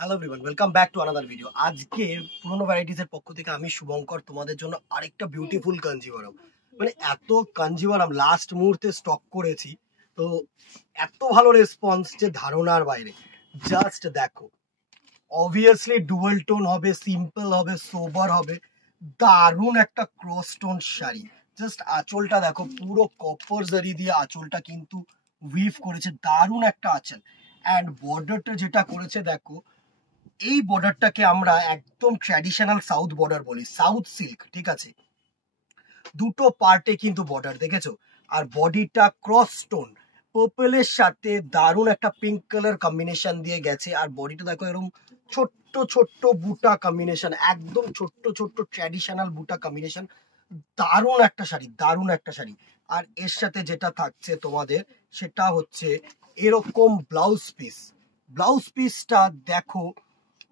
Hello everyone, welcome back to another video. আজকে পুরনো ভ্যারাইটিসের পক্ষ থেকে আমি শুভঙ্কর তোমাদের জন্য আরেকটা বিউটিফুল কাঞ্জিভারাম, মানে এত কাঞ্জিভারাম লাস্ট মুহূর্তে স্টক করেছি, তো এত ভালো রেসপন্স যে ধারণার বাইরে। জাস্ট দেখো, অবভিয়াসলি ডুয়াল টোন হবে, সিম্পল হবে, সোবার হবে, দারুণ একটা ক্রস টোন শাড়ি। জাস্ট আঁচলটা দেখো, পুরো কপার জারি দিয়ে আঁচলটা কিন্তু উইভ করেছে, দারুণ একটা আঁচল। অ্যান্ড বর্ডারটা যেটা করেছে দেখো, এই বর্ডারটাকে আমরা একদম ট্র্যাডিশনাল সাউথ বর্ডার বলি, সাউথ সিল্ক, ঠিক আছে। দুটো পার্টে কিন্তু বর্ডার দেখেছো, আর বডিটা ক্রস স্টোন পার্পলের সাথে দারুণ একটা পিঙ্ক কালার কম্বিনেশন দিয়ে গেছে। আর বডিটা দেখো এরকম ছোট্ট ছোট্ট বুটা কম্বিনেশন, একদম ছোট্ট ছোট্ট ট্র্যাডিশনাল বুটা কম্বিনেশন। দারুণ একটা শাড়ি, দারুণ একটা শাড়ি। আর এর সাথে যেটা থাকছে তোমাদের, সেটা হচ্ছে এরকম ব্লাউজ পিস। ব্লাউজ পিসটা দেখো,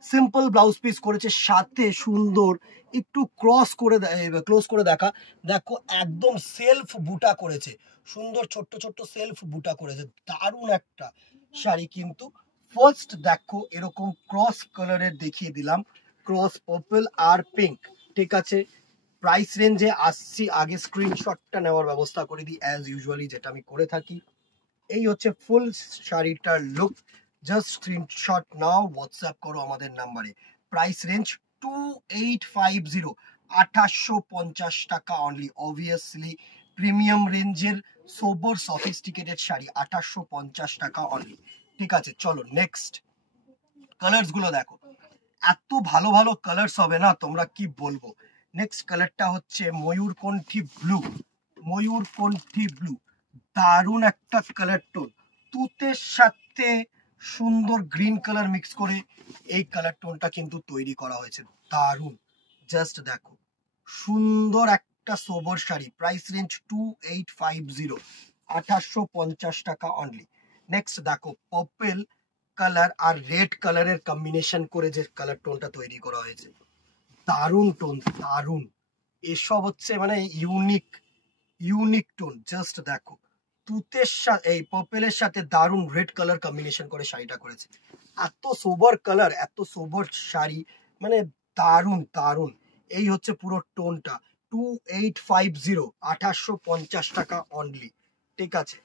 সিম্পল ব্লাউজ পিস করেছে, সাথে সুন্দর একটু ক্লোজ করে দেখা, দেখো একদম সেলফ বুটা করেছে, সুন্দর ছোট্ট ছোট্ট সেলফ বুটা করেছে, দারুণ একটা শাড়ি কিন্তু। ফার্স্ট দেখো এরকম ক্রস কালারের দেখিয়ে দিলাম, ক্রস পার্পল আর পিঙ্ক, ঠিক আছে। প্রাইস রেঞ্জে আসছি, আগে স্ক্রিনশটটা নেওয়ার ব্যবস্থা করে দিই অ্যাজ ইউজুয়ালি, যেটা আমি করে থাকি। এই হচ্ছে ফুল শাড়িটার লুক। জাস্ট স্ক্রিনশট নাও, হোয়াটসঅ্যাপ করো আমাদের নাম্বারে। প্রাইস রেঞ্জ 2850, 2850 টাকা অনলি। অবভিয়াসলি প্রিমিয়াম রেঞ্জের সোবার সফিস্টিকেটেড শাড়ি, 2850 টাকা অনলি, ঠিক আছে। চলো নেক্সট কালার্স গুলো দেখো, এত ভালো ভালো কালার্স হবে না, তোমরা কি বলবো। নেক্সট কালারটা হচ্ছে ময়ূরকণ্ঠী ব্লু। ময়ূরকণ্ঠী ব্লু, দারুণ একটা কালার টোন, তুতের সাথে সুন্দর গ্রিন কালার মিক্স করে এই কালার টোনটা কিন্তু তৈরি করা হয়েছে, দারুণ। জাস্ট দেখো, সুন্দর একটা সোবর শাড়ি। প্রাইস রেঞ্জ 2850, 2850 টাকা অনলি। নেক্সট দেখো, পার্পল কালার আর রেড কালারের কম্বিনেশন করে যে কালার টোনটা তৈরি করা হয়েছে, দারুণ টোন, দারুণ। এসব হচ্ছে মানে ইউনিক ইউনিক টোন। জাস্ট দেখো, তুতের সাথে এই পার্পেলের সাথে দারুণ রেড কালার কম্বিনেশন করে শাড়িটা করেছে, এত সোবার কালার, এত সোবার শাড়ি, মানে দারুণ দারুণ। এই হচ্ছে পুরো টোনটা, 2850, 2850 টাকা অনলি, ঠিক আছে।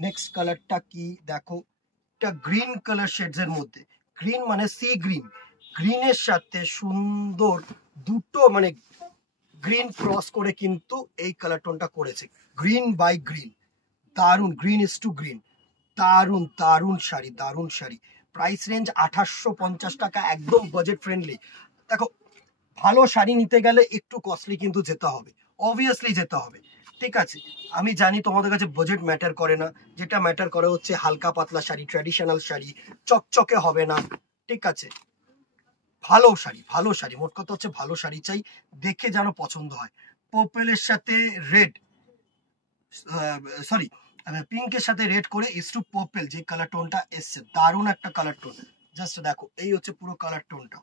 নেক্সট কালারটা কি দেখো, একটা গ্রিন কালার শেডস এর মধ্যে, গ্রিন মানে সি গ্রিন, গ্রিনের সাথে সুন্দর দুটো মানে গ্রিন ক্রস করে কিন্তু এই কালার টোনটা করেছে, গ্রিন বাই গ্রিন, দারুন, গ্রিন ইস টু গ্রিন, দারুন দারুন শাড়ি, দারুন শাড়ি। প্রাইস রেঞ্জ 2850 টাকা, একদম বাজেট ফ্রেন্ডলি। দেখো, ভালো শাড়ি নিতে গেলে একটু কস্টলি কিন্তু যেতে হবে, অবভিয়াসলি যেতে হবে, ঠিক আছে। আমি জানি তোমাদের কাছে বাজেট ম্যাটার করে না, যেটা ম্যাটার করে হচ্ছে হালকা পাতলা শাড়ি, ট্র্যাডিশনাল শাড়ি, চকচকে হবে না, ঠিক আছে। ভালো শাড়ি, ভালো শাড়ি, মোট কথা হচ্ছে ভালো শাড়ি চাই, দেখে যেন পছন্দ হয়। পার্পলের সাথে রেড, সরি, পিঙ্কের সাথে রেড করে ইস টু পার্পল যে কালার টোনটা এসছে, দারুণ একটা কালার টোন। জাস্ট দেখো, এই হচ্ছে পুরো কালার টোনটা,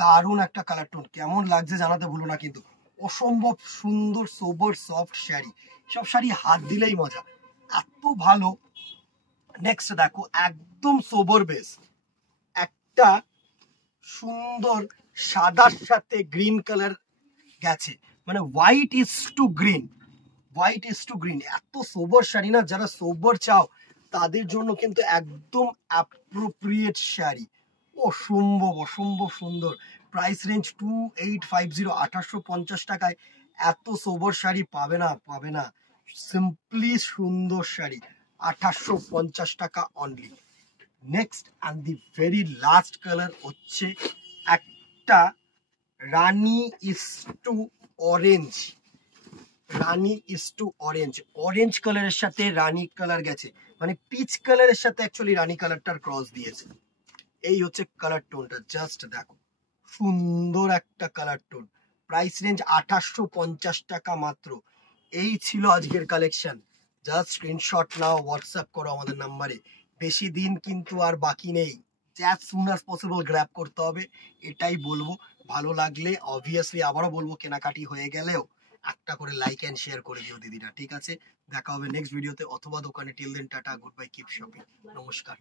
দারুণ একটা কালার টোন। কেমন লাগছে জানাতে ভুলো না কিন্তু। অসম্ভব সুন্দর সোবার সফট শাড়ি, সব শাড়ি হাত দিলেই মজা, এত ভালো। নেক্সট দেখো, একদম সোবার বেস, একটা সুন্দর সাদার সাথে গ্রিন কালার গেছে, মানে white is to green, white is to green. এত সোবার শাড়ি না, যারা সোবার চাও তাদের জন্য কিন্তু একদম অ্যাপ্রোপ্রিয়েট শাড়ি, অসম্ভব অসম্ভব সুন্দর। প্রাইস রেঞ্জ 2850, 2850 টাকায় এত সোবার শাড়ি পাবে না, পাবে না। সিম্পলি সুন্দর শাড়ি, 2850 টাকা only. Next and the very last colour হচ্ছে একটা রানী is to orange, Rani is to orange, orange কালারের সাথে রানী কালার গেছে, মানে পিচ কালারের সাথে অ্যাকচুয়ালি রানী কালারটার ক্রস দিয়েছে। এই হচ্ছে কালার টোনটা, জাস্ট দেখো, সুন্দর একটা কালার টোন। প্রাইস রেঞ্জ 2850 টাকা মাত্র। এই ছিল আজকের কালেকশন। জাস্ট স্ক্রিনশট নাও, হোয়াটসঅ্যাপ করো আমাদের নাম্বারে। বেশি দিন কিন্তু আর বাকি নেই, as soon as possible grab করতে হবে, এটাই বলবো। ভালো লাগলে অবভিয়াসলি আবারও বলবো, কেনাকাটি হয়ে গেলেও একটা করে লাইক অ্যান্ড শেয়ার করে দিও দিদিরা, ঠিক আছে। দেখা হবে নেক্সট ভিডিওতে অথবা দোকানে। Till then tata, good bye, keep shopping, নমস্কার।